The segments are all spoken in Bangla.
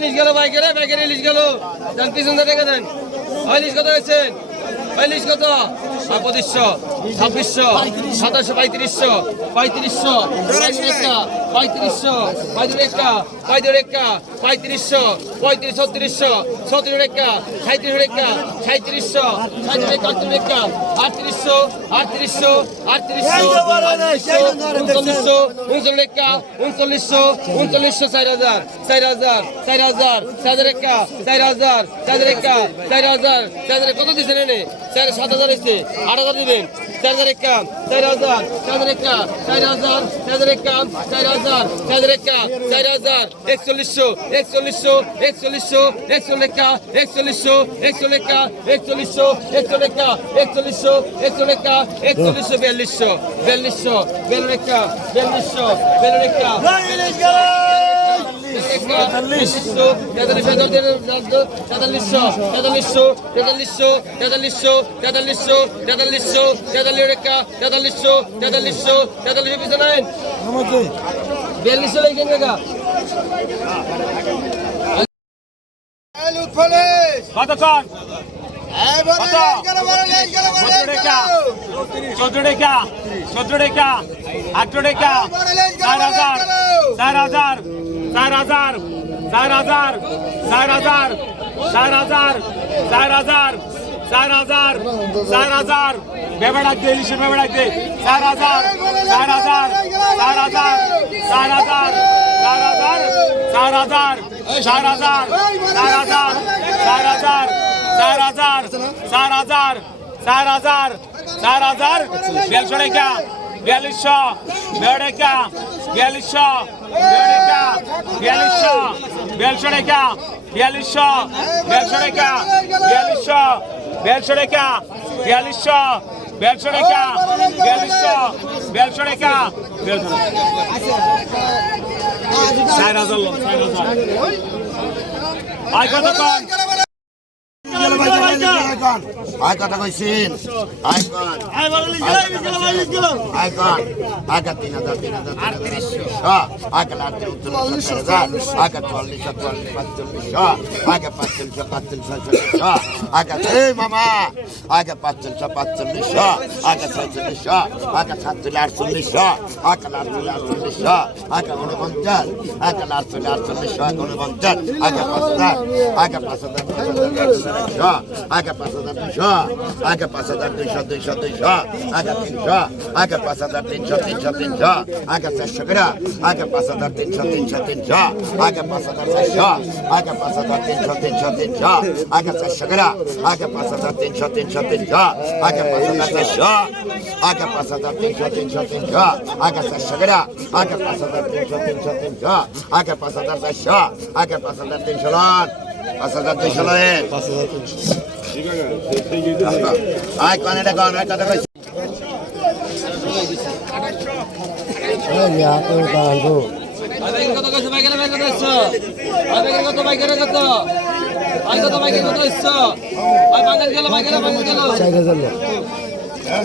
ইলিশ গেল বাইকের বাইকের ইলিশ গেল। পিছন থেকে দেন। ইলিশ কত হয়েছেন ইলিশ কত? পঁচিশশো ছাব্বিশশো, সাতাশশো, পঁয়ত্রিশশো পঁয়ত্রিশশো পঁয়ত্রিশশো পঁয়ত্রিশ একটা পঁয়ত্রিশশো পঁয়ত্রিশ ছত্রিশশো ছত্রিশ একটা সাঁত্রিশ একটা সাঁত্রিশশো আটত্রিশশো আটত্রিশশো আটত্রিশশো, উনচল্লিশশো উনচল্লিশশো উনচল্লিশশো চার হাজার চার হাজার চার হাজার চার হাজার একটা চার হাজার চার হাজার চার হাজার চার হাজার কত দিয়েছেন এনে? চার সাত হাজার এসে আট হাজার দিবেন। চার হাজার একা চার হাজার চার হাজার একা চার হাজার চার হাজার একা চার হাজার চার হাজার একা চার হাজার, একচল্লিশশো একচল্লিশশো একচল্লিশশো, একচল্লিশা একচল্লিশশো একচল্লিশা একচল্লিশশো একচল্লিশা একচল্লিশশো একচল্লিশা একচল্লিশশো, বিয়াল্লিশশো বিয়াল্লিশশো, বিয়াল্লিশা বিয়াল্লিশশো, বিয়াল্লিশা তেতাল্লিশশো তেতাল্লিশশো তেতাল্লিশশো তেতাল্লিশশো তেতাল্লিশশো তেতাল্লিশশো তেতাল্লিশশো তেতাল্লিশ রেখা তেতাল্লিশশো তেতাল্লিশশো তেতাল্লিশ পিছনে বিয়াল্লিশশো লেখেন রেখা কতক্ষণ চোদ্দ টাকা চোদ্দ টাকা আট টাকা চার হাজার চার হাজার চার হাজার চার হাজার চার হাজার চার হাজার চার হাজার চার হাজার চার হাজার দে ইলিশের দে চার হাজার চার হাজার চার হাজার চার হাজার চার হাজার চার হাজার চার হাজার চার হাজার চার হাজার চার হাজার চার হাজার চার হাজার চার হাজার বিয়াল্লিশশো টাকা বিয়াল্লিশশো বিয়াল্লিশশো বেড়েকা বিয়াল্লিশশো বিয়াল্লিশশো টাকা বিয়াল্লিশশো বিয়াল্লিশশো টাকা বিয়াল্লিশশো বিয়াল্লিশশো টাকা বিয়াল্লিশশো বিয়াল্লিশশো টাকা বিয়াল্লিশশো বিয়াল্লিশশো টাকা বিয়াল্লিশশো চার হাজার চার হাজার আইকন। আই কথা কইছেন? আইকন। আইকন। আইকন তিন হাজার তিন হাজার আইকন আটত্রিশ আইকন চল্লিশ চল্লিশ পাঁচচল্লিশ। আগে পাঁচচল্লিশ পাঁচচল্লিশ আগে এই মামা আগে পাঁচচল্লিশ পাঁচচল্লিশ। আগে ছয়চল্লিশ। আগে সাতচল্লিশ, আটচল্লিশ। আগে আটচল্লিশ আটচল্লিশ। আগে উনপঞ্চাশ আগে আটচল্লিশ আটচল্লিশ। আগে উনপঞ্চাশ আগে পাঁচ হাজার আগে পাঁচ হাজার আগে passada pinjá, águia passada pinjá, pinjá, pinjá, águia pinjá, águia passada pinjá, pinjá, pinjá, águia sachagara, águia passada pinjá, pinjá, pinjá, águia passada pinjá, águia passada pinjá, pinjá, pinjá, águia sachagara, águia passada pinjá, pinjá, pinjá, águia passada pinjá, águia passada pinjá, pinjá, pinjá, águia sachagara, águia passada pinjá, pinjá, pinjá, águia passada pinjá, águia passada pinjá, Passada deixa lá é. Passada deixa. আয় কোন এটা কোন এটা কথা কইছি এই ইয়া তো বান্ধো আবে কত কইছো ভাই কেন ভাই কত কইছো আবে কত ভাই কেন কত আই কত ভাই কেন কত কইছো আই বাজার গেল ভাই কেন বাজার গেল 4000 হ্যাঁ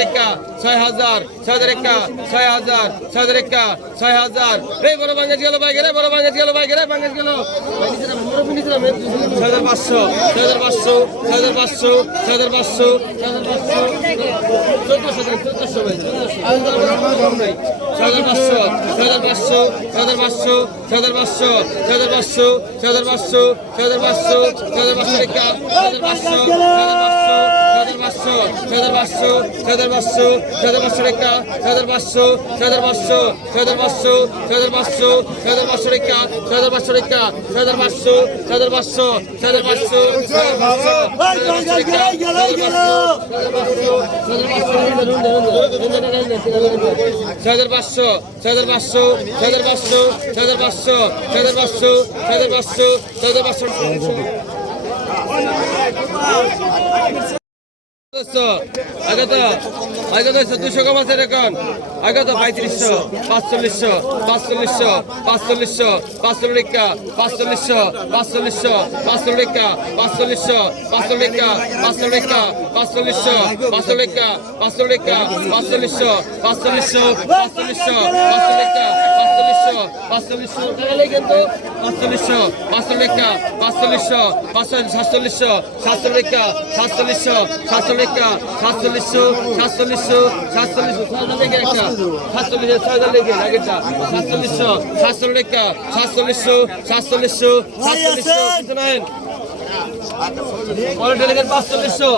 হাজার একা ছয় হাজার ছয় হাজার একা ছয় হাজার ছয় হাজার একা ছয় হাজার। রে, বড় বাঙ্গাস গেল ভাই, গেলে, বড় বাঙ্গাস গেল ভাই, গেলে বাঙ্গাস গেল। ছয় হাজার পাঁচশো, ছয় হাজার পাঁচশো, ছয় হাজার পাঁচশো, ছয় হাজার পাঁচশো, ছয় হাজার পাঁচশো। চোদ্দশো চোদ্দশো। ছয় হাজার পাঁচশো, ছয় হাজার পাঁচশো, ছয় হাজার পাঁচশো, ছয় হাজার পাঁচশো। ছয় পাঁচশো ছয় পাঁচশো ছয় পাঁচশো ছয় পাঁচশো ছয় পাঁচশো ছয় পাঁচশো ছয় পাঁচশো ছয় পাঁচশো ছয় পাঁচশো রেখা ছয় পাঁচশো ছয় পাঁচশো ছয় পাঁচশো ছয় পাঁচশো ছয় পাঁচশো রেখা ছয় পাঁচশো রেখা ছয় পাঁচশো ছয় পাঁচশো ছয় পাঁচশো ছয় পাঁচশো ছয় পাঁচশো ছয় পাঁচশো ছয় পাঁচশো ছয় পাঁচশো ছয় পাঁচশো ছয় পাঁচশো ছয় পাঁচশো ছয় পাঁচশো। আগত আগত দুশো আছে আগত সাতচল্লিশশো সাতচল্লিকা সাতচল্লিশশো সাতচল্লিশশো সাতচল্লিশশো, ছয় হাজার লেগে একটা সাতচল্লিশ ছয় হাজার লেগে আগেরটা সাতচল্লিশশো সাতচল্লিকা সাতচল্লিশশো সাতচল্লিশশো সাতচল্লিশশো, কিছু ডেলিগেট পাঁচচল্লিশশো।